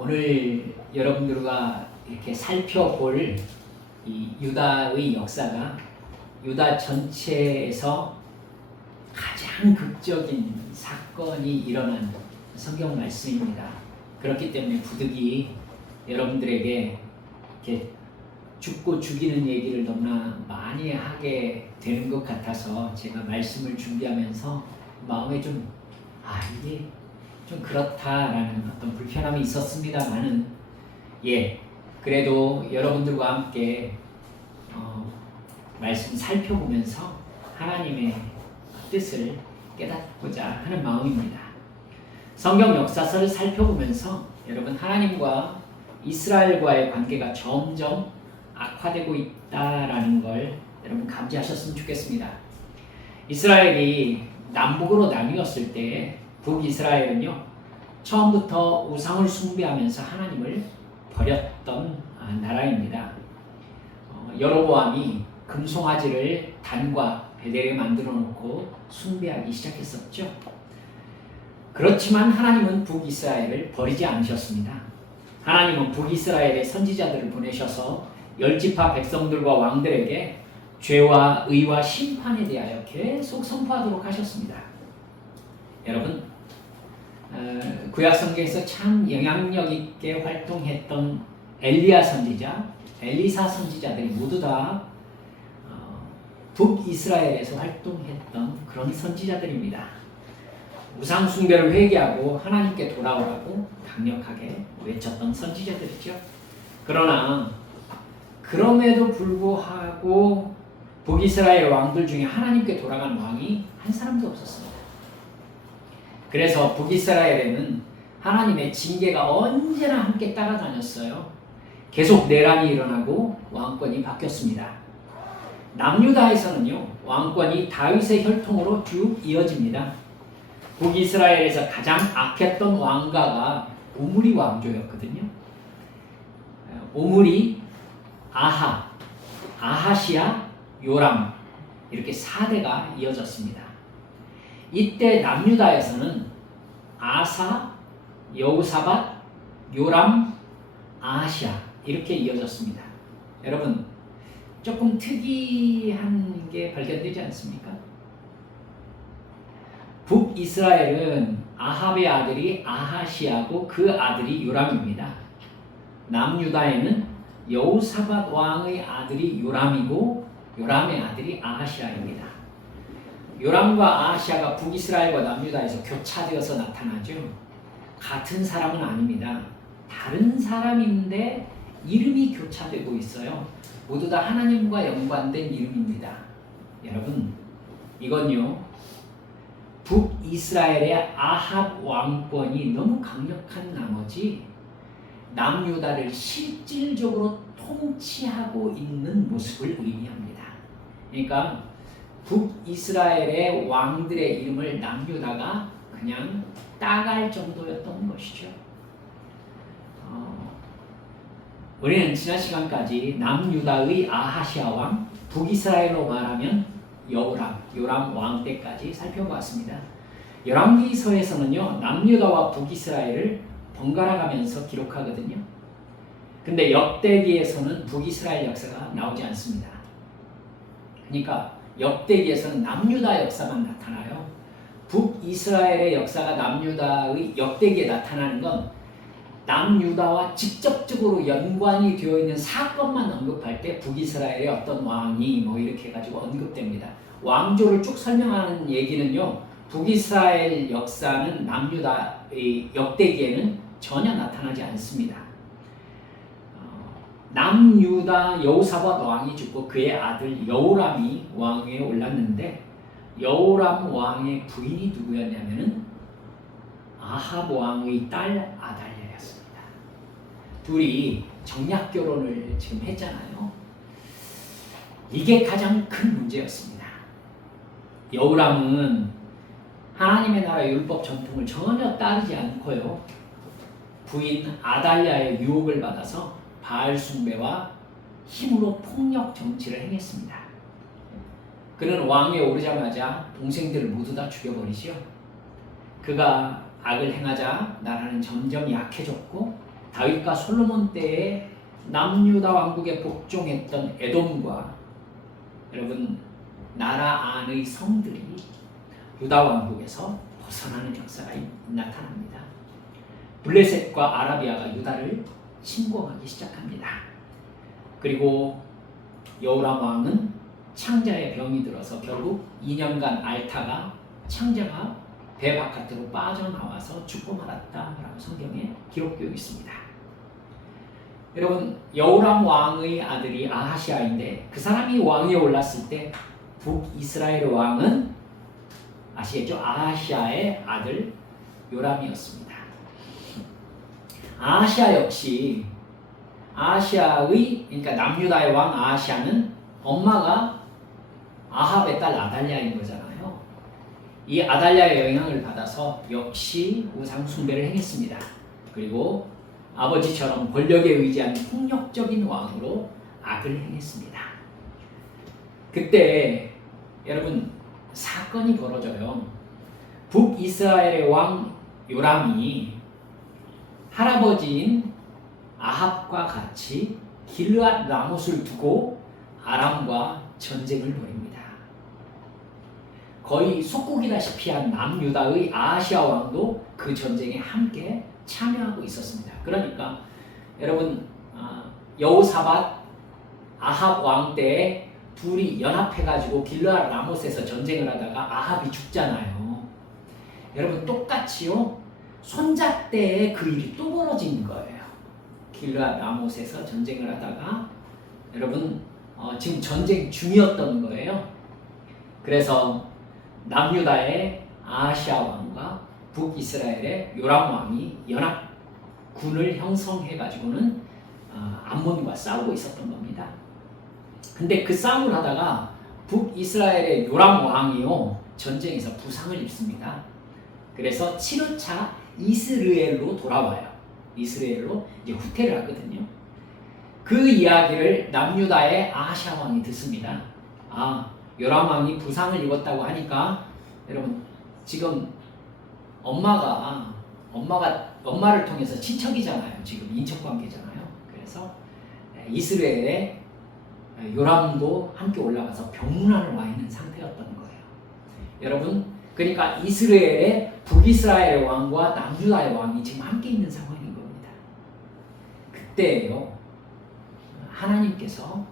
오늘 여러분들과 이렇게 살펴볼 이 유다의 역사가 유다 전체에서 가장 극적인 사건이 일어난 성경 말씀입니다. 그렇기 때문에 부득이 여러분들에게 이렇게 죽고 죽이는 얘기를 너무나 많이 하게 되는 것 같아서 제가 말씀을 준비하면서 마음에 이게 좀 그렇다라는 어떤 불편함이 있었습니다만은 그래도 여러분들과 함께 말씀 살펴보면서 하나님의 뜻을 깨닫고자 하는 마음입니다. 성경 역사서를 살펴보면서 여러분 하나님과 이스라엘과의 관계가 점점 악화되고 있다라는 걸 여러분 감지하셨으면 좋겠습니다. 이스라엘이 남북으로 나뉘었을 때 북이스라엘은요 처음부터 우상을 숭배하면서 하나님을 버렸던 나라입니다. 여로보암이 금송아지를 단과 베델에 만들어 놓고 숭배하기 시작했었죠. 그렇지만 하나님은 북이스라엘을 버리지 않으셨습니다. 하나님은 북이스라엘의 선지자들을 보내셔서 열지파 백성들과 왕들에게 죄와 의와 심판에 대하여 계속 선포하도록 하셨습니다. 여러분 구약 성경에서 참 영향력 있게 활동했던 엘리야 선지자, 엘리사 선지자들이 모두 다 북이스라엘에서 활동했던 그런 선지자들입니다. 우상 숭배를 회개하고 하나님께 돌아오라고 강력하게 외쳤던 선지자들이죠. 그러나 그럼에도 불구하고 북이스라엘 왕들 중에 하나님께 돌아간 왕이 한 사람도 없었습니다. 그래서 북이스라엘에는 하나님의 징계가 언제나 함께 따라다녔어요. 계속 내란이 일어나고 왕권이 바뀌었습니다. 남유다에서는요 왕권이 다윗의 혈통으로 쭉 이어집니다. 북이스라엘에서 가장 악했던 왕가가 오므리 왕조였거든요. 오므리, 아하시야, 요람 이렇게 4대가 이어졌습니다. 이때 남유다에서는 아사, 여우사밧, 요람, 아하시야 이렇게 이어졌습니다. 여러분 조금 특이한 게 발견되지 않습니까? 북이스라엘은 아합의 아들이 아하시야고 그 아들이 요람입니다. 남유다에는 여우사밧 왕의 아들이 요람이고 요람의 아들이 아하시야입니다. 요람과 아하시야가 북이스라엘과 남유다에서 교차되어서 나타나죠. 같은 사람은 아닙니다. 다른 사람인데 이름이 교차되고 있어요. 모두 다 하나님과 연관된 이름입니다. 여러분 이건요 북이스라엘의 아합 왕권이 너무 강력한 나머지 남유다를 실질적으로 통치하고 있는 모습을 의미합니다. 그러니까 북이스라엘의 왕들의 이름을 남유다가 그냥 따갈 정도였던 것이죠. 우리는 지난 시간까지 남유다의 아하시야 왕, 북이스라엘로 말하면 요람 왕 때까지 살펴봤습니다. 열왕기서에서는요 남유다와 북이스라엘을 번갈아 가면서 기록하거든요. 근데 역대기에서는 북이스라엘 역사가 나오지 않습니다. 그러니까 역대기에서는 남유다 역사만 나타나요. 북이스라엘의 역사가 남유다의 역대기에 나타나는 건 남유다와 직접적으로 연관이 되어 있는 사건만 언급할 때 북이스라엘의 어떤 왕이 이렇게 해가지고 언급됩니다. 왕조를 쭉 설명하는 얘기는요 북이스라엘 역사는 남유다의 역대기에는 전혀 나타나지 않습니다. 남유다 여우사밧 왕이 죽고 그의 아들 여우람이 왕위에 올랐는데 여우람 왕의 부인이 누구였냐면은 아합 왕의 딸 아달랴였습니다. 둘이 정략 결혼을 지금 했잖아요. 이게 가장 큰 문제였습니다. 여우람은 하나님의 나라 율법 전통을 전혀 따르지 않고요. 부인 아달랴의 유혹을 받아서 바알 숭배와 힘으로 폭력 정치를 행했습니다. 그는 왕위에 오르자마자 동생들을 모두 다 죽여버리죠. 그가 악을 행하자 나라는 점점 약해졌고 다윗과 솔로몬 때에 남유다 왕국에 복종했던 에돔과 여러분 나라 안의 성들이 유다 왕국에서 벗어나는 역사가 나타납니다. 블레셋과 아라비아가 유다를 침공하기 시작합니다. 그리고 여호람 왕은 창자의 병이 들어서 결국 2년간 앓다가 창자가 배 바깥으로 빠져나와서 죽고 말았다라고 성경에 기록되어 있습니다. 여러분 여호람 왕의 아들이 아하시아인데 그 사람이 왕위에 올랐을 때 북이스라엘 왕은 아시겠죠? 아하시아의 아들 요람이었습니다. 아하시아 역시 아하시아의 그러니까 남유다의 왕 아하시아는 엄마가 아합의 딸 아달랴인 거잖아요. 이 아달랴의 영향을 받아서 역시 우상 숭배를 행했습니다. 그리고 아버지처럼 권력에 의지한 폭력적인 왕으로 악을 행했습니다. 그때 여러분 사건이 벌어져요. 북이스라엘의 왕 요람이 할아버지인 아합과 같이 길르앗 라못을 두고 아람과 전쟁을 벌입니다. 거의 속국이다시피 한 남유다의 아하시아 왕도 그 전쟁에 함께 참여하고 있었습니다. 그러니까 여러분 여호사밧 아합 왕 때에 둘이 연합해가지고 길르앗 라못에서 전쟁을 하다가 아합이 죽잖아요. 여러분 똑같이요 손자 때에 그 일이 또 벌어진 거예요. 길르앗 라못에서 전쟁을 하다가 여러분 지금 전쟁 중이었던 거예요. 그래서 남유다의 아하시아 왕과 북이스라엘의 요람 왕이 연합군을 형성해가지고는 암몬과 싸우고 있었던 겁니다. 근데 그 싸움을 하다가 북이스라엘의 요람 왕이요 전쟁에서 부상을 입습니다. 그래서 7호차 이스라엘로 돌아와요. 이스라엘로 이제 후퇴를 하거든요. 그 이야기를 남유다의 아하시아 왕이 듣습니다. 요람 왕이 부상을 입었다고 하니까 여러분 지금 엄마를 통해서 친척이잖아요. 지금 인척 관계잖아요. 그래서 이스라엘에 요람도 함께 올라가서 병문안을 와 있는 상태였던 거예요. 여러분 그러니까 이스라엘의 북이스라엘의 왕과 남유다의 왕이 지금 함께 있는 상황인 겁니다. 그때요 하나님께서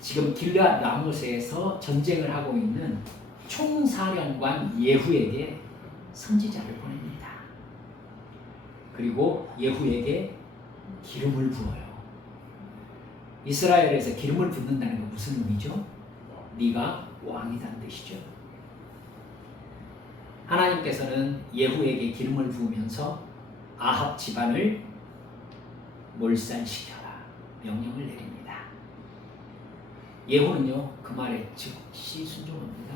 지금 길르앗 라못에서 전쟁을 하고 있는 총사령관 예후에게 선지자를 보냅니다. 그리고 예후에게 기름을 부어요. 이스라엘에서 기름을 붓는다는 건 무슨 의미죠? 네가 왕이란 뜻이죠. 하나님께서는 예후에게 기름을 부으면서 아합 집안을 몰살시켜라 명령을 내립니다. 예후는요 그 말에 즉시 순종합니다.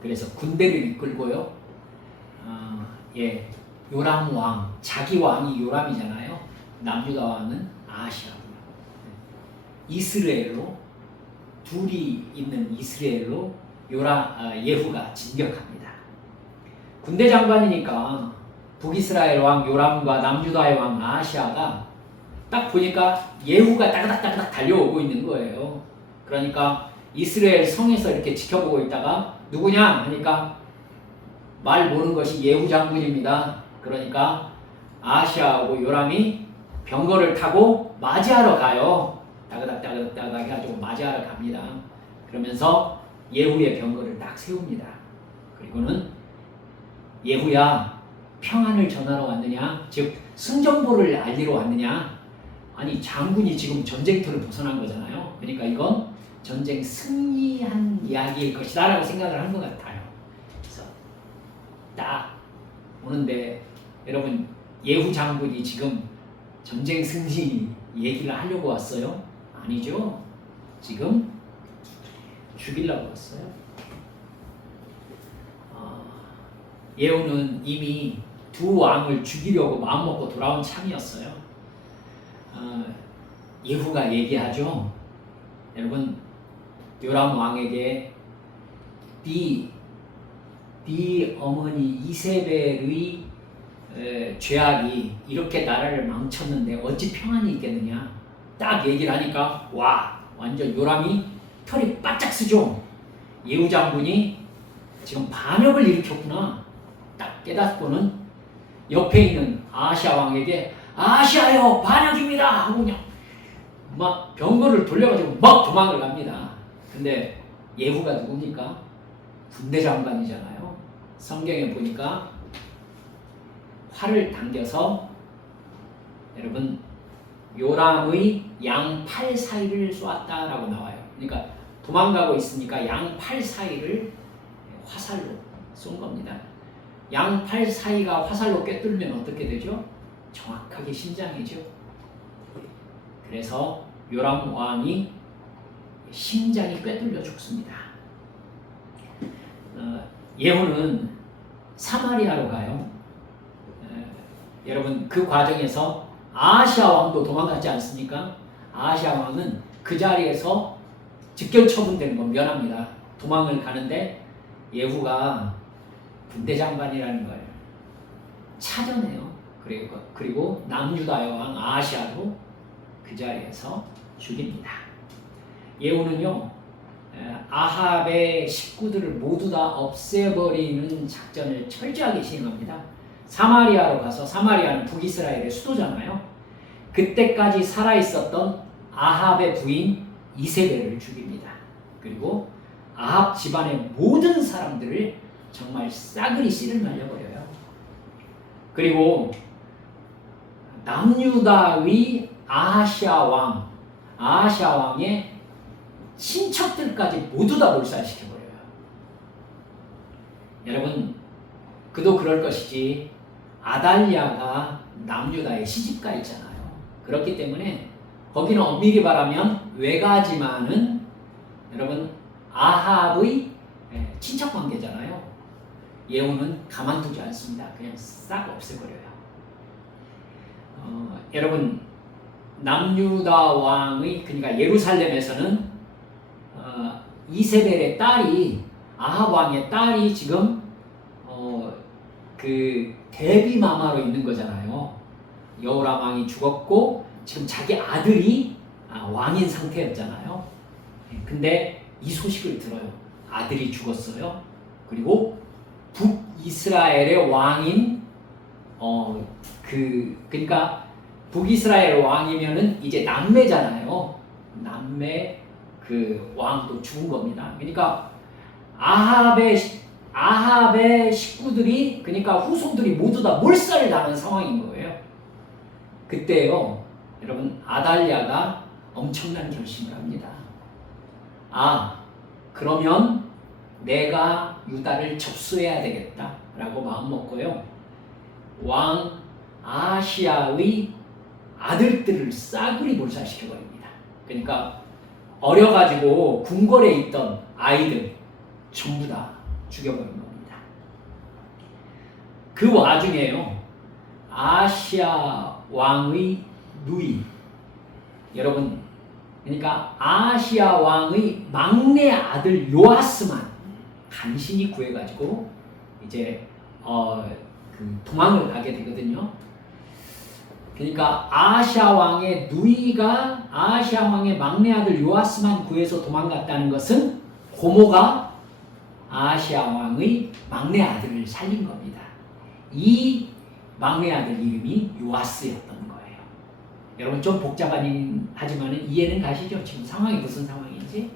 그래서 군대를 이끌고요 요람 왕 자기 왕이 요람이잖아요. 남유다 왕은 아하시아고요. 이스라엘로 둘이 있는 이스라엘로 예후가 진격합니다. 군대 장관이니까 북이스라엘 왕 요람과 남유다의 왕 아하시아가 딱 보니까 예후가 따그닥따그닥 달려오고 있는 거예요. 그러니까 이스라엘 성에서 이렇게 지켜보고 있다가 누구냐 하니까 말 모르는 것이 예후 장군입니다. 그러니까 아하시아하고 요람이 병거를 타고 맞이하러 가요. 따그닥따그닥 해가지고 맞이하러 갑니다. 그러면서 예후의 병거를 딱 세웁니다. 그리고는 예후야 평안을 전하러 왔느냐? 즉 승전보를 알리러 왔느냐? 아니 장군이 지금 전쟁터를 벗어난 거잖아요. 그러니까 이건 전쟁 승리한 이야기일 것이다 라고 생각을 한 것 같아요. 그래서 딱 오는데 여러분 예후 장군이 지금 전쟁 승리 얘기를 하려고 왔어요? 아니죠. 지금 죽이려고 왔어요. 예후는 이미 두 왕을 죽이려고 마음먹고 돌아온 참이었어요. 예후가 얘기하죠. 여러분 요람 왕에게 네 어머니 이세벨의 죄악이 이렇게 나라를 망쳤는데 어찌 평안이 있겠느냐 딱 얘기를 하니까 와 완전 요람이 털이 바짝 쓰죠. 예후 장군이 지금 반역을 일으켰구나 딱 깨닫고는 옆에 있는 아시아 왕에게 아시아여 반역입니다 하고 그냥 막 병거를 돌려가지고 막 도망을 갑니다. 근데 예후가 누굽니까? 군대 장관이잖아요. 성경에 보니까 활을 당겨서 여러분 요람의 양팔 사이를 쏘았다라고 나와요. 그러니까 도망가고 있으니까 양팔 사이를 화살로 쏜 겁니다. 양팔 사이가 화살로 꿰뚫면 어떻게 되죠? 정확하게 심장이죠. 그래서 요람 왕이 심장이 꿰뚫려 죽습니다. 예후는 사마리아로 가요. 여러분 그 과정에서 아시아 왕도 도망갔지 않습니까? 아시아 왕은 그 자리에서 직결 처분되는 건 면합니다. 도망을 가는데 예후가 군대 장관이라는 걸 찾아내요. 그리고 남유다의 왕 아시아도 그 자리에서 죽입니다. 예후는요 아합의 식구들을 모두 다 없애버리는 작전을 철저하게 시행합니다. 사마리아로 가서 사마리아는 북이스라엘의 수도잖아요. 그때까지 살아있었던 아합의 부인 이세벨을 죽입니다. 그리고 아합 집안의 모든 사람들을 정말 싸그리 씨를 날려버려요. 그리고 남유다의 아하시아 왕의 친척들까지 모두 다 몰살시켜버려요. 여러분 그도 그럴 것이지 아달랴가 남유다의 시집가있잖아요. 그렇기 때문에 거기는 엄밀히 말하면 외가지만은 여러분 아합의 친척관계잖아요. 예후는 가만두지 않습니다. 그냥 싹 없애버려요. 여러분 남유다 왕의 그러니까 예루살렘에서는 이세벨의 딸이 아합 왕의 딸이 지금 그 대비마마로 있는 거잖아요. 여호람 왕이 죽었고 지금 자기 아들이 왕인 상태였잖아요. 근데 이 소식을 들어요. 아들이 죽었어요. 그리고 북이스라엘의 왕인 그러니까 북이스라엘 왕이면은 이제 남매잖아요. 남매 그 왕도 죽은 겁니다. 그러니까 아합의 식구들이 그러니까 후손들이 모두 다 몰살을 당한 상황인 거예요. 그때요, 여러분 아달랴가 엄청난 결심을 합니다. 그러면 내가 유다를 접수해야 되겠다라고 마음 먹고요. 왕 아시아의 아들들을 싸그리 몰살시켜버립니다. 그러니까 어려가지고 궁궐에 있던 아이들 전부 다 죽여버린 겁니다. 그 와중에요, 아시아 왕의 누이, 여러분, 그러니까 아시아 왕의 막내 아들 요아스만 간신히 구해가지고 이제 도망을 가게 되거든요. 그러니까 아시아 왕의 누이가 아시아 왕의 막내 아들 요아스만 구해서 도망갔다는 것은 고모가 아시아 왕의 막내 아들을 살린 겁니다. 이 막내 아들 이름이 요아스였던 거예요. 여러분 좀 복잡하지만 이해는 가시죠? 지금 상황이 무슨 상황인지.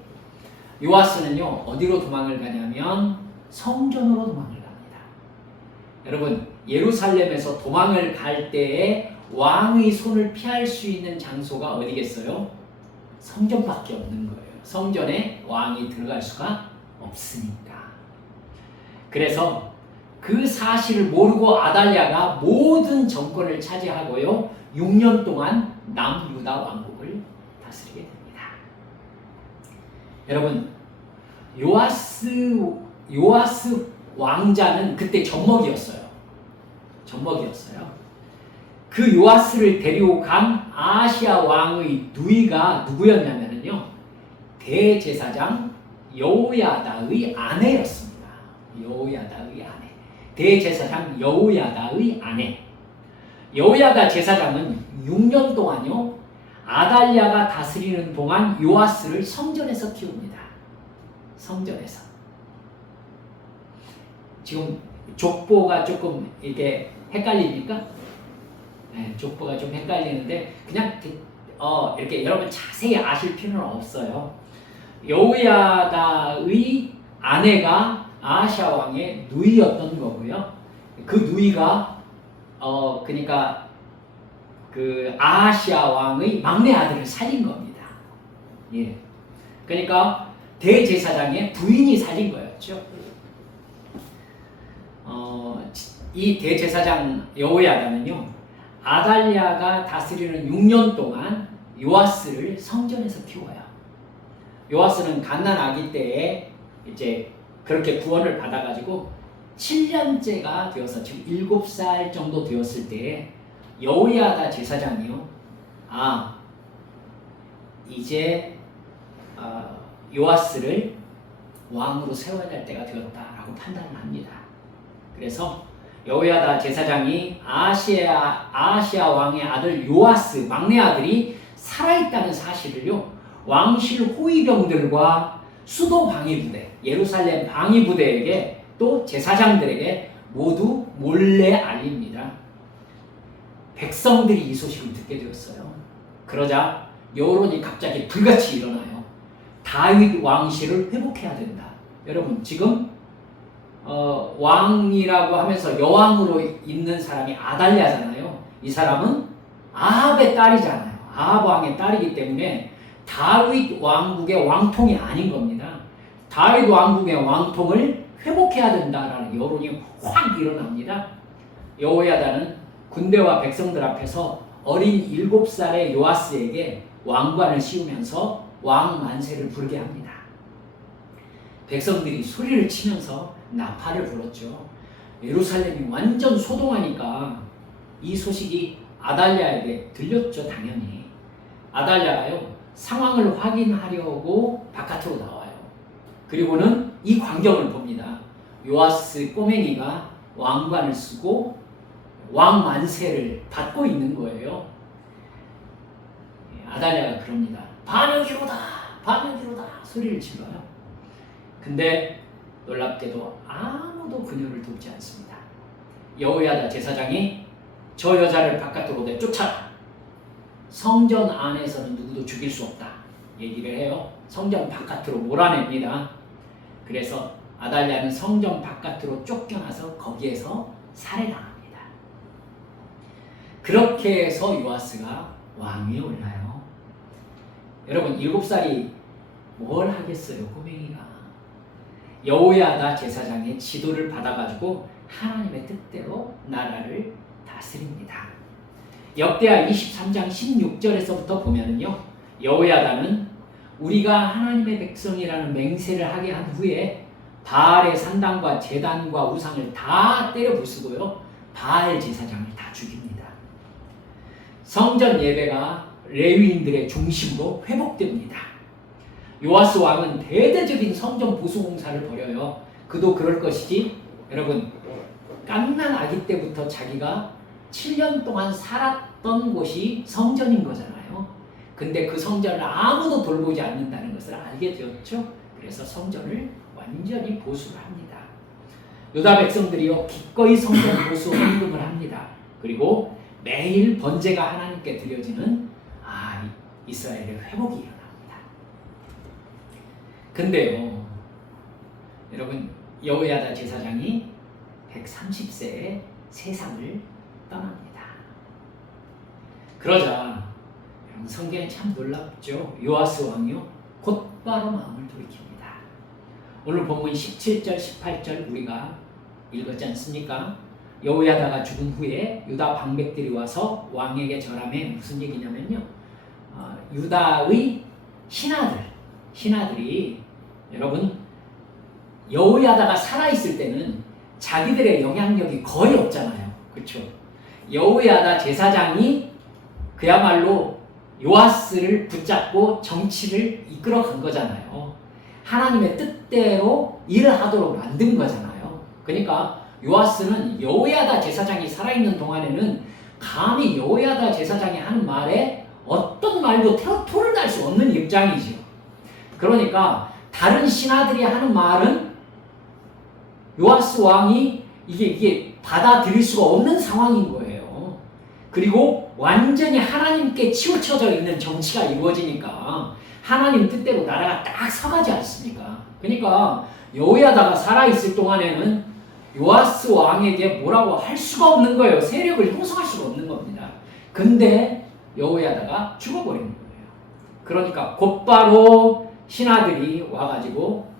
요아스는요 어디로 도망을 가냐면 성전으로 도망을 갑니다. 여러분 예루살렘에서 도망을 갈 때에 왕의 손을 피할 수 있는 장소가 어디겠어요? 성전밖에 없는 거예요. 성전에 왕이 들어갈 수가 없으니까. 그래서 그 사실을 모르고 아달랴가 모든 정권을 차지하고요 6년 동안 남유다 왕국을 다스리게 됩니다. 여러분 요아스 왕자는 그때 젖먹이었어요. 그 요아스를 데리고 간 아시아 왕의 누이가 누구였냐면요 대제사장 여호야다의 아내였습니다. 대제사장 여호야다의 아내. 여호야다 제사장은 6년 동안요 아달랴가 다스리는 동안 요아스를 성전에서 키웁니다. 성전에서. 지금 족보가 조금 이게 헷갈립니까? 네, 족보가 좀 헷갈리는데 그냥 이렇게 여러분 자세히 아실 필요는 없어요. 여호야다의 아내가 아하시아 왕의 누이였던 거고요. 그 누이가 그러니까 그 아하시아 왕의 막내 아들을 살린 겁니다. 예. 그러니까 대제사장의 부인이 살린 거였죠. 이 대제사장 여호야다는요 아달랴가 다스리는 6년 동안 요아스를 성전에서 키워요. 요아스는 갓난 아기 때에 이제 그렇게 구원을 받아가지고 7년째가 되어서 지금 7살 정도 되었을 때에 여호야다 제사장이요 이제 요아스를 왕으로 세워야 할 때가 되었다라고 판단을 합니다. 그래서 여호야다 제사장이 아하시아 왕의 아들 요아스 막내 아들이 살아있다는 사실을요 왕실 호위병들과 수도 방위부대 예루살렘 방위부대에게 또 제사장들에게 모두 몰래 알립니다. 백성들이 이 소식을 듣게 되었어요. 그러자 여론이 갑자기 불같이 일어나요. 다윗 왕실을 회복해야 된다. 여러분 지금 왕이라고 하면서 여왕으로 있는 사람이 아달랴잖아요. 이 사람은 아합의 딸이잖아요. 아합 왕의 딸이기 때문에 다윗 왕국의 왕통이 아닌 겁니다. 다윗 왕국의 왕통을 회복해야 된다라는 여론이 확 일어납니다. 여호야다는 군대와 백성들 앞에서 어린 7살의 요아스에게 왕관을 씌우면서 왕 만세를 부르게 합니다. 백성들이 소리를 치면서 나팔을 불었죠. 예루살렘이 완전 소동하니까 이 소식이 아달랴에게 들렸죠. 당연히 아달랴가요 상황을 확인하려고 바깥으로 나와요. 그리고는 이 광경을 봅니다. 요아스 꼬맹이가 왕관을 쓰고 왕 만세를 받고 있는 거예요. 아달랴가 그럽니다. 반역이로다, 반역이로다 소리를 질러요. 근데 놀랍게도 아무도 그녀를 돕지 않습니다. 여호야다 제사장이 저 여자를 바깥으로 내쫓아라. 성전 안에서는 누구도 죽일 수 없다. 얘기를 해요. 성전 바깥으로 몰아냅니다. 그래서 아달랴는 성전 바깥으로 쫓겨나서 거기에서 살해당합니다. 그렇게 해서 요아스가 왕위에 올라요. 여러분 7살이 뭘 하겠어요, 꼬맹이가. 여호야다 제사장의 지도를 받아가지고 하나님의 뜻대로 나라를 다스립니다. 역대하 23장 16절에서부터 보면은요, 여호야다는 우리가 하나님의 백성이라는 맹세를 하게 한 후에 바알의 산당과 제단과 우상을 다 때려 부수고요, 바알 제사장을 다 죽입니다. 성전 예배가 레위인들의 중심으로 회복됩니다. 요아스 왕은 대대적인 성전 보수 공사를 벌여요. 그도 그럴 것이지. 여러분, 갓난 아기 때부터 자기가 7년 동안 살았던 곳이 성전인 거잖아요. 근데 그 성전을 아무도 돌보지 않는다는 것을 알게 되었죠. 그래서 성전을 완전히 보수를 합니다. 유다 백성들이요 기꺼이 성전 보수 헌금을 합니다. 그리고 매일 번제가 하나님께 드려지는 이스라엘의 회복이 일어납니다. 근데요, 여러분 여호야다 제사장이 130세에 세상을 떠납니다. 그러자 성경이 참 놀랍죠. 요아스 왕이요 곧바로 마음을 돌이킵니다. 오늘 본문 17절 18절 우리가 읽었지 않습니까? 여호야다가 죽은 후에 유다 방백들이 와서 왕에게 절하며 무슨 얘기냐면요, 유다의 신하들이 여러분 여호야다가 살아있을 때는 자기들의 영향력이 거의 없잖아요. 그렇죠? 여호야다 제사장이 그야말로 요아스를 붙잡고 정치를 이끌어 간 거잖아요. 하나님의 뜻대로 일을 하도록 만든 거잖아요. 그러니까 요아스는 여호야다 제사장이 살아있는 동안에는 감히 여호야다 제사장이 하는 말에 어떤 말도 토를 달 수 없는 입장이죠. 그러니까 다른 신하들이 하는 말은 요아스 왕이 이게 받아들일 수가 없는 상황인 거예요. 그리고 완전히 하나님께 치우쳐져 있는 정치가 이루어지니까 하나님 뜻대로 나라가 딱 서가지 않습니까? 그러니까 여호야다가 살아있을 동안에는 요아스 왕에게 뭐라고 할 수가 없는 거예요. 세력을 형성할 수가 없는 겁니다. 근데 여호야다가 죽어버린 거예요. 그러니까 곧바로 신하들이 와가지고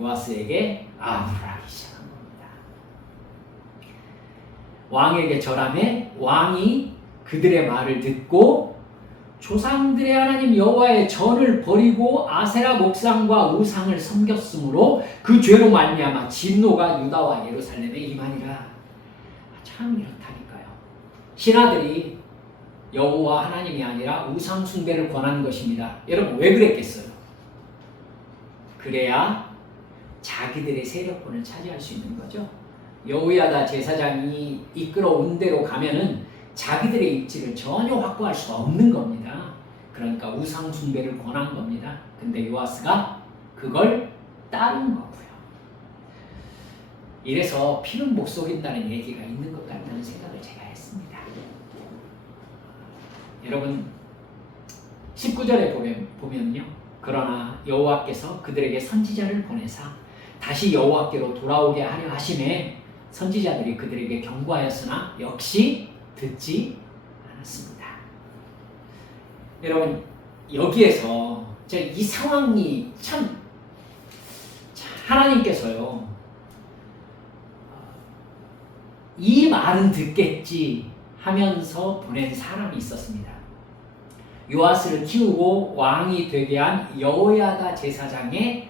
요아스에게 아부를 하기 시작한 겁니다. 왕에게 절하매 왕이 그들의 말을 듣고 조상들의 하나님 여호와의 전을 버리고 아세라 목상과 우상을 섬겼으므로 그 죄로 말미암아 진노가 유다와 예루살렘에 임하니라. 참 이렇다니까요. 신하들이 여호와 하나님이 아니라 우상 숭배를 권하는 것입니다. 여러분 왜 그랬겠어요? 그래야 자기들의 세력권을 차지할 수 있는 거죠. 여호야다 제사장이 이끌어온 대로 가면은 자기들의 입지를 전혀 확보할 수가 없는 겁니다. 그러니까 우상 숭배를 권한 겁니다. 근데 요아스가 그걸 따른 거고요. 이래서 피는 못 속인다는 얘기가 있는 것 같다는 생각을 제가 했습니다. 여러분 19절에 보면요. 그러나 여호와께서 그들에게 선지자를 보내사 다시 여호와께로 돌아오게 하려 하심에 선지자들이 그들에게 경고하였으나 역시 듣지 않았습니다. 여러분 여기에서 이 상황이 참 하나님께서요 이 말은 듣겠지 하면서 보낸 사람이 있었습니다. 요아스를 키우고 왕이 되게 한 여호야다 제사장의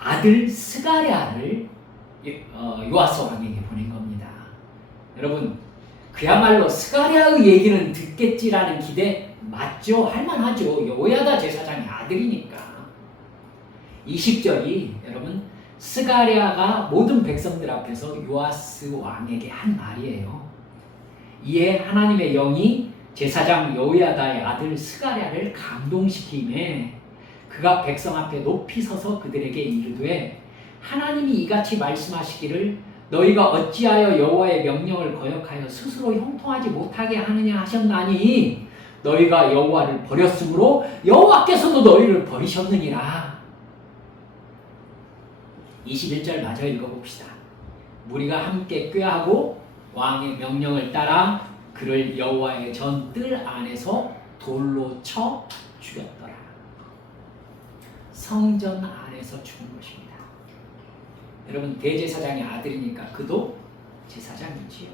아들 스가랴를 요아스 왕에게 보낸 겁니다. 여러분 그야말로 스가랴의 얘기는 듣겠지라는 기대 맞죠? 할만하죠. 여호야다 제사장의 아들이니까. 20절이 여러분 스가랴가 모든 백성들 앞에서 요아스 왕에게 한 말이에요. 이에 하나님의 영이 제사장 여호야다의 아들 스가랴를 감동시키매 그가 백성 앞에 높이 서서 그들에게 이르되 하나님이 이같이 말씀하시기를 너희가 어찌하여 여호와의 명령을 거역하여 스스로 형통하지 못하게 하느냐 하셨나니 너희가 여호와를 버렸으므로 여호와께서도 너희를 버리셨느니라. 21절 마저 읽어봅시다. 무리가 함께 꾀하고 왕의 명령을 따라 그를 여호와의 전 뜰 안에서 돌로 쳐 죽였더라. 성전 안에서 죽은 것입니다. 여러분 대제사장의 아들이니까 그도 제사장이지요.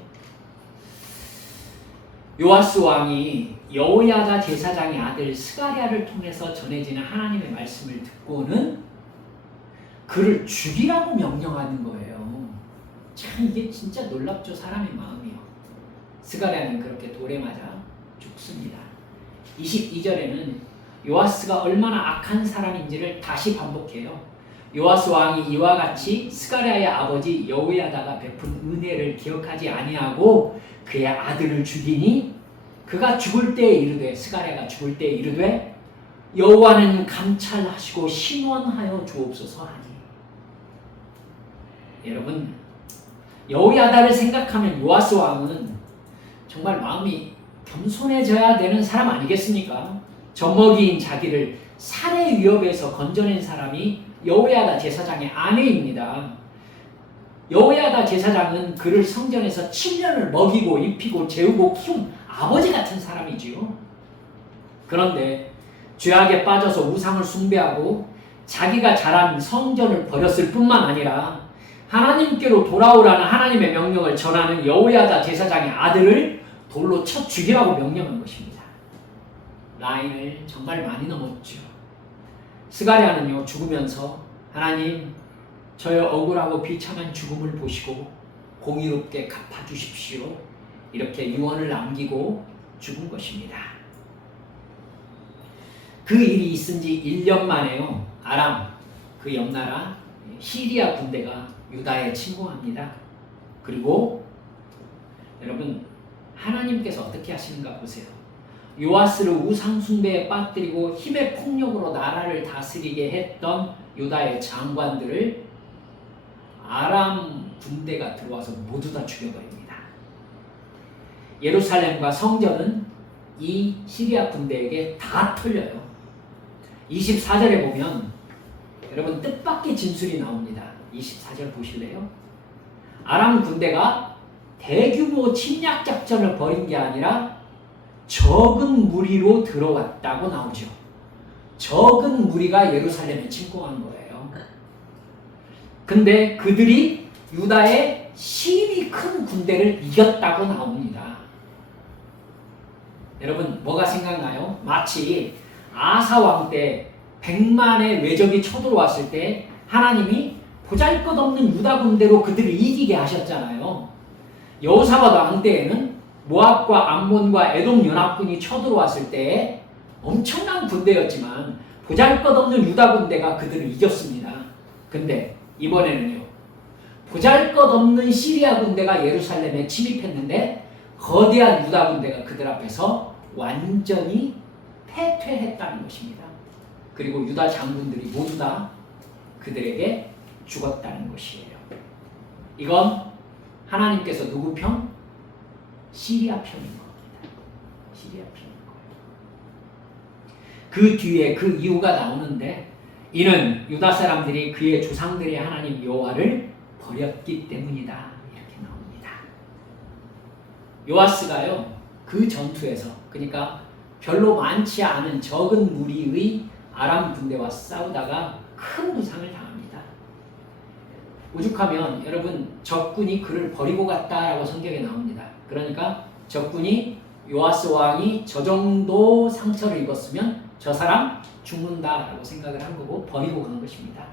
요아스 왕이 여호야다 제사장의 아들 스가랴를 통해서 전해지는 하나님의 말씀을 듣고는 그를 죽이라고 명령하는 거예요. 참 이게 진짜 놀랍죠. 사람의 마음이요. 스가랴는 그렇게 돌에 맞아 죽습니다. 22절에는 요아스가 얼마나 악한 사람인지를 다시 반복해요. 요아스 왕이 이와 같이 스가랴의 아버지 여호야다가 베푼 은혜를 기억하지 아니하고 그의 아들을 죽이니 그가 죽을 때에 이르되 스가랴가 죽을 때에 이르되 여호와는 감찰하시고 신원하여 주옵소서 하니. 여러분 여호야다를 생각하면 요아스 왕은 정말 마음이 겸손해져야 되는 사람 아니겠습니까? 젖먹이인 자기를 살해 위협에서 건져낸 사람이 여호야다 제사장의 아내입니다. 여호야다 제사장은 그를 성전에서 7년을 먹이고 입히고 재우고 키운 아버지 같은 사람이지요. 그런데 죄악에 빠져서 우상을 숭배하고 자기가 자란 성전을 버렸을 뿐만 아니라 하나님께로 돌아오라는 하나님의 명령을 전하는 여호야다 제사장의 아들을 돌로 쳐 죽이라고 명령한 것입니다. 라인을 정말 많이 넘었죠. 스가랴는요 죽으면서 하나님 저의 억울하고 비참한 죽음을 보시고 공의롭게 갚아주십시오 이렇게 유언을 남기고 죽은 것입니다. 그 일이 있은 지 1년 만에요 아람 그 옆나라 시리아 군대가 유다에 침공합니다. 그리고 여러분 하나님께서 어떻게 하시는가 보세요. 요아스를 우상 숭배에 빠뜨리고 힘의 폭력으로 나라를 다스리게 했던 유다의 장관들을 아람 군대가 들어와서 모두 다 죽여버립니다. 예루살렘과 성전은 이 시리아 군대에게 다 털려요. 24절에 보면 여러분 뜻밖의 진술이 나옵니다. 24절 보실래요? 아람 군대가 대규모 침략 작전을 벌인 게 아니라 적은 무리로 들어왔다고 나오죠. 적은 무리가 예루살렘에 침공한 거예요. 근데 그들이 유다의 힘이 큰 군대를 이겼다고 나옵니다. 여러분 뭐가 생각나요? 마치 아사 왕 때 100만의 외적이 쳐들어왔을 때 하나님이 보잘것없는 유다 군대로 그들을 이기게 하셨잖아요. 여호사밧 왕 때에는 모압과 암몬과 에돔 연합군이 쳐들어왔을 때 엄청난 군대였지만 보잘것없는 유다 군대가 그들을 이겼습니다. 근데 이번에는요. 보잘것없는 시리아 군대가 예루살렘에 침입했는데 거대한 유다 군대가 그들 앞에서 완전히 패퇴했다는 것입니다. 그리고 유다 장군들이 모두 다 그들에게 죽었다는 것이에요. 이건 하나님께서 누구 편? 시리아 편인 겁니다. 시리아 편인 거예요. 그 뒤에 그 이유가 나오는데 이는 유다 사람들이 그의 조상들의 하나님 여호와를 버렸기 때문이다. 이렇게 나옵니다. 요아스가요. 그 전투에서 그러니까 별로 많지 않은 적은 무리의 아람 군대와 싸우다가 큰 부상을 당합니다. 오죽하면 여러분 적군이 그를 버리고 갔다라고 성경에 나옵니다. 그러니까 적군이 요아스 왕이 저 정도 상처를 입었으면 저 사람 죽는다라고 생각을 한 거고 버리고 간 것입니다.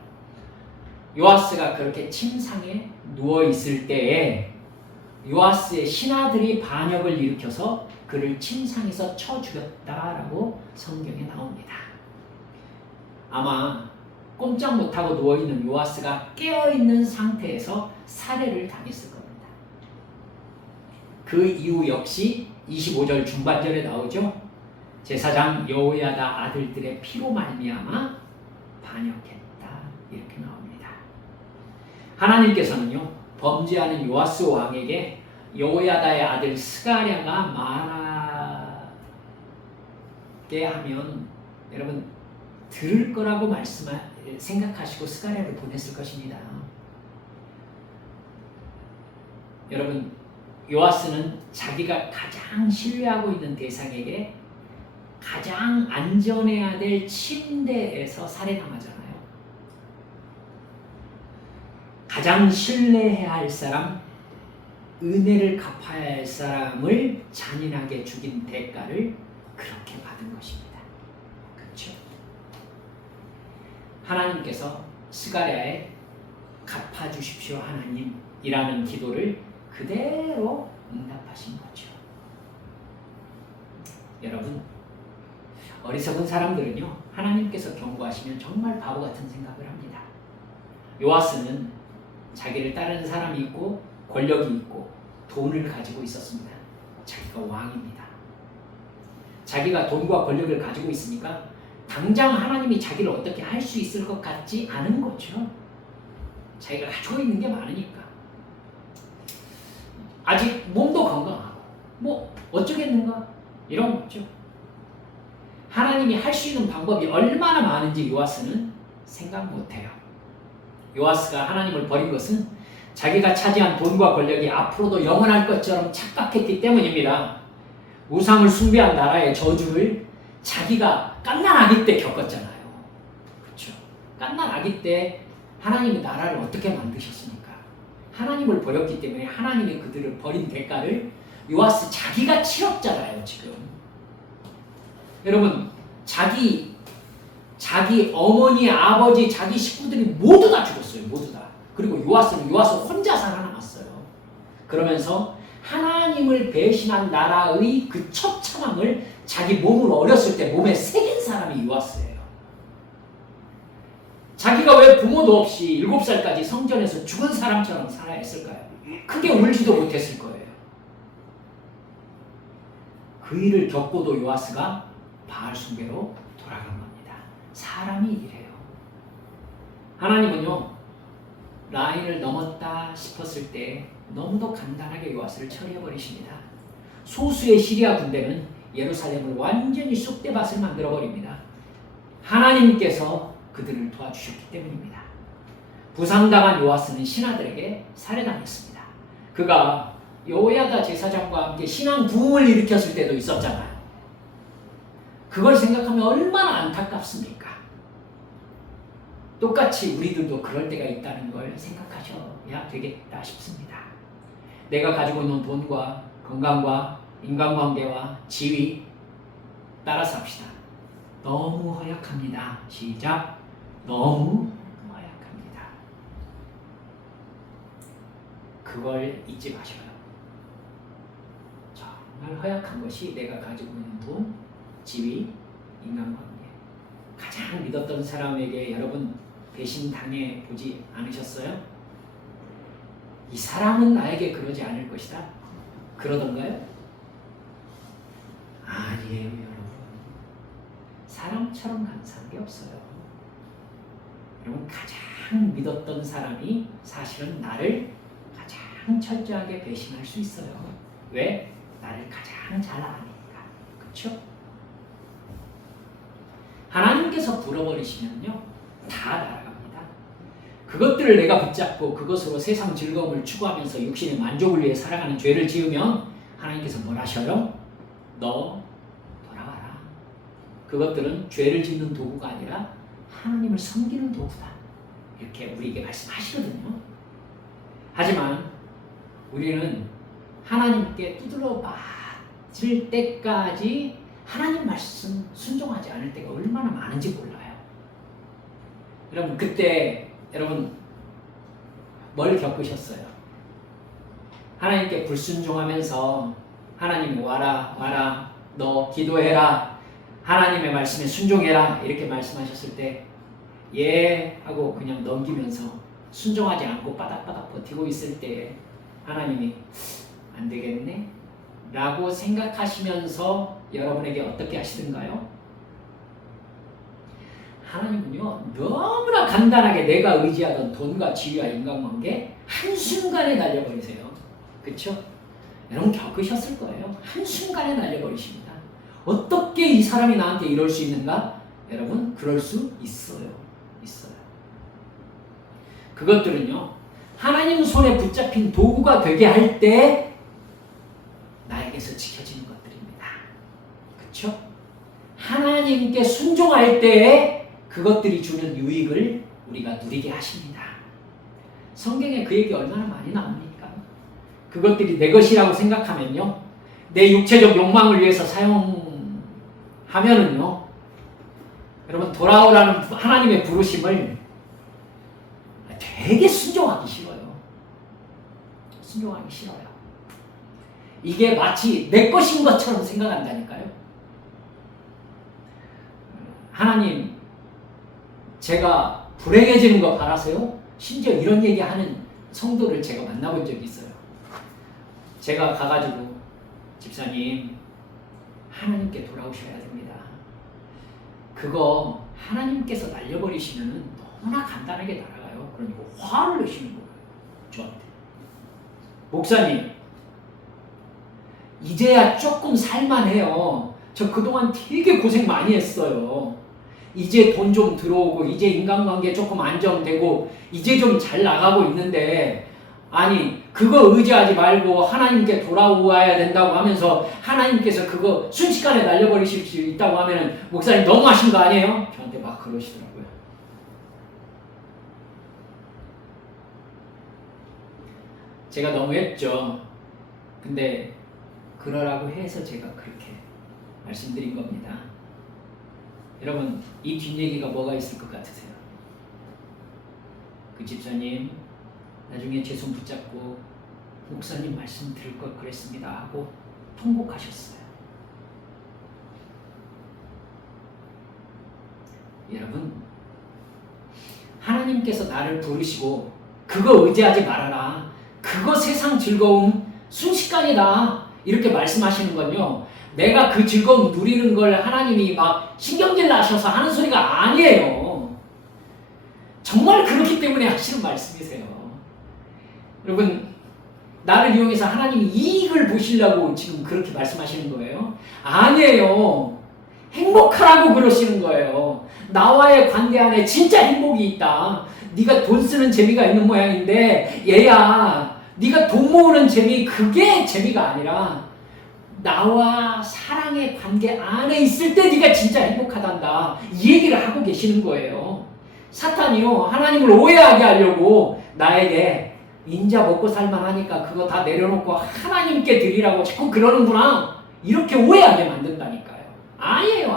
요아스가 그렇게 침상에 누워 있을 때에 요아스의 신하들이 반역을 일으켜서 그를 침상에서 쳐 죽였다라고 성경에 나옵니다. 아마 꼼짝 못하고 누워있는 요아스가 깨어있는 상태에서 살해를 당했을 겁니다. 그 이후 역시 25절 중반절에 나오죠. 제사장 여호야다 아들들의 피로 말미암아 반역했다. 이렇게 나옵니다. 하나님께서는요. 범죄하는 요아스 왕에게 여호야다의 아들 스가랴가 말하게 하면 여러분 들을 거라고 생각하시고 스가랴를 보냈을 것입니다. 여러분 요아스는 자기가 가장 신뢰하고 있는 대상에게 가장 안전해야 될 침대에서 살해당하잖아요. 가장 신뢰해야 할 사람, 은혜를 갚아야 할 사람을 잔인하게 죽인 대가를 그렇게 받은 것입니다. 그렇죠? 하나님께서 스가랴에 갚아주십시오 하나님이라는 기도를 그대로 응답하신 거죠. 여러분 어리석은 사람들은요 하나님께서 경고하시면 정말 바보 같은 생각을 합니다. 요아스는 자기를 따르는 사람이 있고 권력이 있고 돈을 가지고 있었습니다. 자기가 왕입니다. 자기가 돈과 권력을 가지고 있으니까 당장 하나님이 자기를 어떻게 할 수 있을 것 같지 않은 거죠. 자기가 가지고 있는 게 많으니까. 아직 몸도 건강하고 뭐 어쩌겠는가 이런 거죠. 하나님이 할 수 있는 방법이 얼마나 많은지 요아스는 생각 못해요. 요아스가 하나님을 버린 것은 자기가 차지한 돈과 권력이 앞으로도 영원할 것처럼 착각했기 때문입니다. 우상을 숭배한 나라의 저주를 자기가 갓난 아기 때 겪었잖아요. 그렇죠? 갓난 아기 때 하나님의 나라를 어떻게 만드셨습니까? 하나님을 버렸기 때문에 하나님이 그들을 버린 대가를 요아스 자기가 치렀잖아요. 지금 여러분 자기 어머니, 아버지, 자기 식구들이 모두 다 죽었어요. 모두 다. 그리고 요아스 혼자 살아남았어요. 그러면서 하나님을 배신한 나라의 그 처참함을 자기 몸으로 어렸을 때 몸에 새긴 사람이 요아스예요. 자기가 왜 부모도 없이 7살까지 성전에서 죽은 사람처럼 살아야 했을까요? 크게 울지도 못했을 거예요. 그 일을 겪고도 요아스가 바알 숭배로 돌아간 겁니다. 사람이 이래요. 하나님은요, 라인을 넘었다 싶었을 때 너무도 간단하게 요아스를 처리해버리십니다. 소수의 시리아 군대는 예루살렘을 완전히 쑥대밭을 만들어버립니다. 하나님께서 그들을 도와주셨기 때문입니다. 부상당한 요아스는 신하들에게 살해당했습니다. 그가 여호야다 제사장과 함께 신앙 부흥을 일으켰을 때도 있었잖아요. 그걸 생각하면 얼마나 안타깝습니까? 똑같이 우리들도 그럴 때가 있다는 걸 생각하셔야 되겠다 싶습니다. 내가 가지고 있는 돈과 건강과 인간관계와 지위 따라서 합시다. 너무 허약합니다. 시작. 너무 허약합니다. 그걸 잊지 마셔요. 정말 허약한 것이 내가 가지고 있는 돈, 지위, 인간관계. 가장 믿었던 사람에게 여러분 배신당해 보지 않으셨어요? 이 사람은 나에게 그러지 않을 것이다. 그러던가요? 아니에요, 여러분. 사람처럼 감사한 게 없어요. 여러분, 가장 믿었던 사람이 사실은 나를 가장 철저하게 배신할 수 있어요. 왜? 나를 가장 잘 아니까. 그렇죠? 하나님께서 불어버리시면요, 다 날아갑니다. 그것들을 내가 붙잡고 그것으로 세상 즐거움을 추구하면서 육신의 만족을 위해 살아가는 죄를 지으면 하나님께서 뭘 하셔요? 너 돌아와라. 그것들은 죄를 짓는 도구가 아니라 하나님을 섬기는 도구다. 이렇게 우리에게 말씀하시거든요. 하지만 우리는 하나님께 두드러 맞을 때까지 하나님 말씀 순종하지 않을 때가 얼마나 많은지 몰라요. 여러분, 그때 여러분 뭘 겪으셨어요? 하나님께 불순종하면서 하나님이 와라 너 기도해라, 하나님의 말씀에 순종해라 이렇게 말씀하셨을 때 예 하고 그냥 넘기면서 순종하지 않고 바닥바닥 버티고 있을 때 하나님이 안 되겠네 라고 생각하시면서 여러분에게 어떻게 하시던가요? 하나님은요, 너무나 간단하게 내가 의지하던 돈과 지위와 인간관계 한순간에 날려버리세요. 그렇죠? 여러분 겪으셨을 거예요. 한순간에 날려버리십니다. 어떻게 이 사람이 나한테 이럴 수 있는가? 여러분, 그럴 수 있어요. 그것들은요, 하나님 손에 붙잡힌 도구가 되게 할 때 나에게서 지켜지는 것들입니다. 그렇죠? 하나님께 순종할 때에 그것들이 주는 유익을 우리가 누리게 하십니다. 성경에 그 얘기 얼마나 많이 나옵니까? 그것들이 내 것이라고 생각하면요, 내 육체적 욕망을 위해서 사용하면은요, 여러분 돌아오라는 하나님의 부르심을 되게 순종하기 싫어요. 이게 마치 내 것인 것처럼 생각한다니까요. 하나님, 제가 불행해지는 거 바라세요? 심지어 이런 얘기하는 성도를 제가 만나본 적이 있어요. 제가 가가지고 집사님, 하나님께 돌아오셔야 됩니다. 그거 하나님께서 날려버리시면 너무나 간단하게 날아가요. 그러니까 화를 내시는 거예요. 저한테. 목사님, 이제야 조금 살만해요. 저 그동안 되게 고생 많이 했어요. 이제 돈 좀 들어오고 이제 인간관계 조금 안정되고 이제 좀 잘 나가고 있는데, 아니 그거 의지하지 말고 하나님께 돌아와야 된다고 하면서 하나님께서 그거 순식간에 날려버리실 수 있다고 하면 목사님 너무하신 거 아니에요? 저한테 막 그러시더라고요. 제가 너무했죠. 근데 그러라고 해서 제가 그렇게 말씀드린 겁니다. 여러분, 이 뒷얘기가 뭐가 있을 것 같으세요? 그 집사님 나중에 제 손 붙잡고 목사님 말씀 들을 걸 그랬습니다 하고 통곡하셨어요. 여러분, 하나님께서 나를 부르시고 그거 의지하지 말아라, 그거 세상 즐거움 순식간이다, 이렇게 말씀하시는 건요. 내가 그 즐거움 누리는 걸 하나님이 막 신경질 나셔서 하는 소리가 아니에요. 정말 그렇기 때문에 하시는 말씀이세요. 여러분, 나를 이용해서 하나님이 이익을 보시려고 지금 그렇게 말씀하시는 거예요? 아니에요. 행복하라고 그러시는 거예요. 나와의 관계 안에 진짜 행복이 있다. 네가 돈 쓰는 재미가 있는 모양인데 얘야, 네가 돈 모으는 재미, 그게 재미가 아니라 나와 사랑의 관계 안에 있을 때 네가 진짜 행복하단다. 이 얘기를 하고 계시는 거예요. 사탄이요, 하나님을 오해하게 하려고 나에게 인자 먹고 살만하니까 그거 다 내려놓고 하나님께 드리라고 자꾸 그러는구나, 이렇게 오해하게 만든다니까요. 아니에요.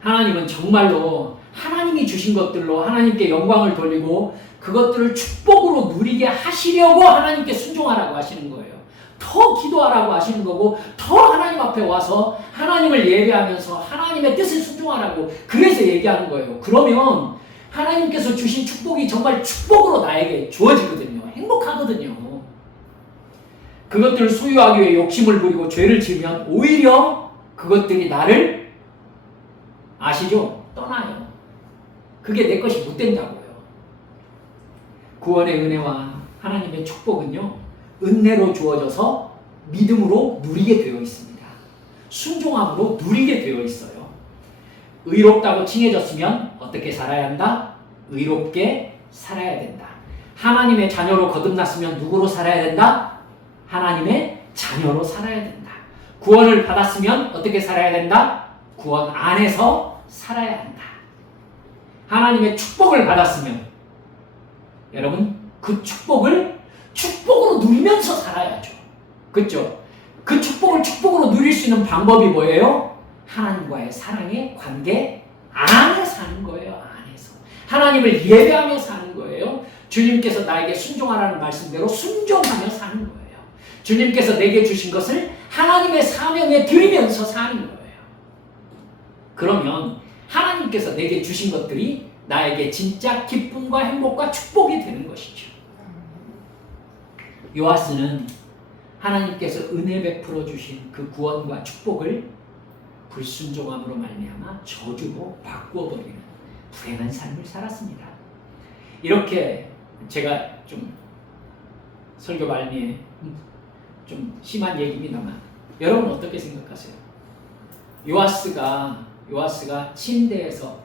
하나님은 정말로 하나님이 주신 것들로 하나님께 영광을 돌리고 그것들을 축복으로 누리게 하시려고 하나님께 순종하라고 하시는 거예요. 더 기도하라고 하시는 거고, 더 하나님 앞에 와서 하나님을 예배하면서 하나님의 뜻을 순종하라고 그래서 얘기하는 거예요. 그러면 하나님께서 주신 축복이 정말 축복으로 나에게 주어지거든요. 행복하거든요. 그것들을 소유하기 위해 욕심을 부리고 죄를 지으면 오히려 그것들이 나를, 아시죠? 떠나요. 그게 내 것이 못 된다고요. 구원의 은혜와 하나님의 축복은요, 은혜로 주어져서 믿음으로 누리게 되어 있습니다. 순종함으로 누리게 되어 있어요. 의롭다고 칭해졌으면 어떻게 살아야 한다? 의롭게 살아야 된다. 하나님의 자녀로 거듭났으면 누구로 살아야 된다? 하나님의 자녀로 살아야 된다. 구원을 받았으면 어떻게 살아야 된다? 구원 안에서 살아야 한다. 하나님의 축복을 받았으면 여러분, 그 축복으로 누리면서 살아야죠. 그렇죠? 그 축복으로 누릴 수 있는 방법이 뭐예요? 하나님과의 사랑의 관계 안에 사는 거예요. 안에서 하나님을 예배하며 사는 거예요. 주님께서 나에게 순종하라는 말씀대로 순종하며 사는 거예요. 주님께서 내게 주신 것을 하나님의 사명에 드리면서 사는 거예요. 그러면 하나님께서 내게 주신 것들이 나에게 진짜 기쁨과 행복과 축복이 되는 것이죠. 요아스는 하나님께서 은혜 베풀어 주신 그 구원과 축복을 불순종함으로 말미암아 저주로 바꾸어 버리는 불행한 삶을 살았습니다. 이렇게 제가 좀 설교 말미에 좀 심한 얘기입니다만 여러분 어떻게 생각하세요? 요아스가 침대에서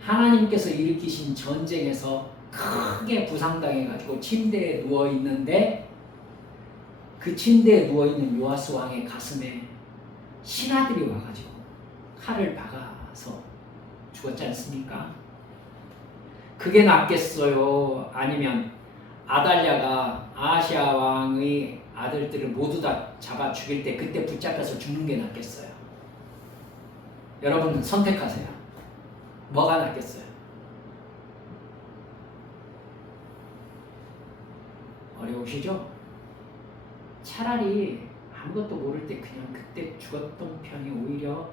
하나님께서 일으키신 전쟁에서 크게 부상당해가지고 침대에 누워있는데 그 침대에 누워있는 요아스 왕의 가슴에 신하들이 와가지고 칼을 박아서 죽었지 않습니까? 그게 낫겠어요? 아니면 아달랴가 아시아 왕의 아들들을 모두 다 잡아 죽일 때 그때 붙잡혀서 죽는 게 낫겠어요? 여러분 선택하세요. 뭐가 낫겠어요? 어려우시죠? 차라리 아무것도 모를 때 그냥 그때 죽었던 편이 오히려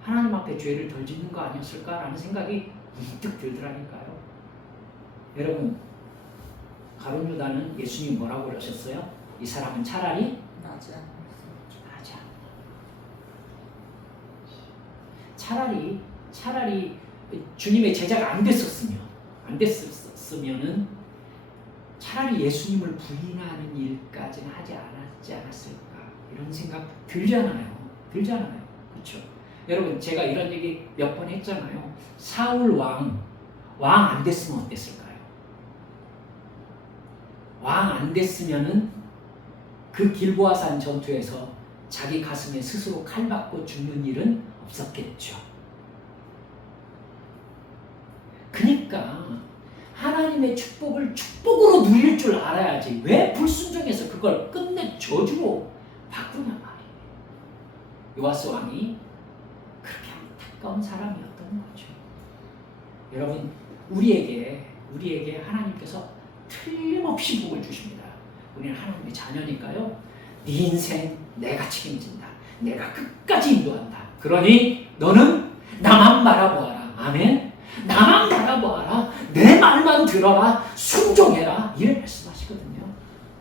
하나님 앞에 죄를 덜 짓는 거 아니었을까라는 생각이 문득 들더라니까요. 여러분, 가룟 유다는 예수님 뭐라고 그러셨어요? 이 사람은 차라리 나지. 차라리 주님의 제자가 안 됐었으면은 차라리 예수님을 부인하는 일까지는 하지 않았을까, 이런 생각 들잖아요. 그렇죠? 여러분, 제가 이런 얘기 몇 번 했잖아요. 사울 왕 안 됐으면 어땠을까요? 왕 안 됐으면은 그 길보아산 전투에서 자기 가슴에 스스로 칼 박고 죽는 일은 없었겠죠. 그러니까 하나님의 축복을 축복으로 누릴 줄 알아야지 왜 불순종해서 그걸 끝내 저주로 바꾸냐 말이에요. 요아스 왕이 그렇게 안타까운 사람이었던 거죠. 여러분, 우리에게 하나님께서 틀림없이 복을 주십니다. 우리는 하나님의 자녀니까요. 네 인생 내가 책임진다. 내가 끝까지 인도한다. 그러니 너는 나만 바라보아라. 아멘. 나만 바라보아라. 내 말만 들어라. 순종해라. 이런 말씀하시거든요.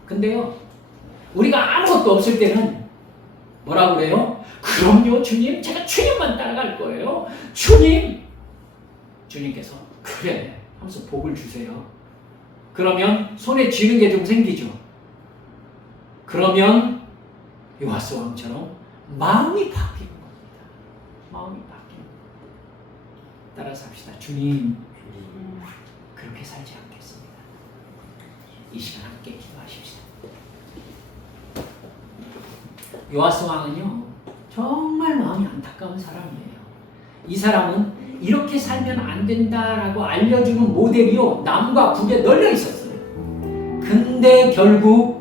근데요, 우리가 약속도 없을 때는 뭐라고 그래요? 그럼요 주님, 제가 주님만 따라갈 거예요. 주님께서 그래 하면서 복을 주세요. 그러면 손에 쥐는 게 좀 생기죠. 그러면 요아스 왕처럼 마음이 바뀌는 겁니다. 마음이 바뀌는 겁니다. 따라서 합시다. 주님, 그렇게 살지 않겠습니다. 이 시간 함께 기도하십시다. 요아스 왕은요 정말 마음이 안타까운 사람이에요. 이 사람은 이렇게 살면 안 된다라고 알려주는 모델이요 남과 북에 널려 있었어요. 근데 결국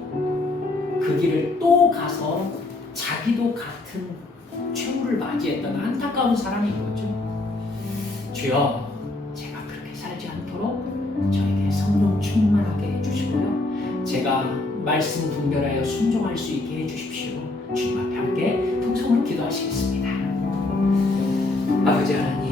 그 길을 또 가서 자기도 같은 최후를 맞이했던 안타까운 사람인 거죠. 주여, 제가 그렇게 살지 않도록 저에게 성령 충만하게 해주시고요, 제가 말씀 분별하여 순종할 수 있게 해주십시오. 주님 앞에 함께 통성으로 기도하시겠습니다. 아버지 하나님,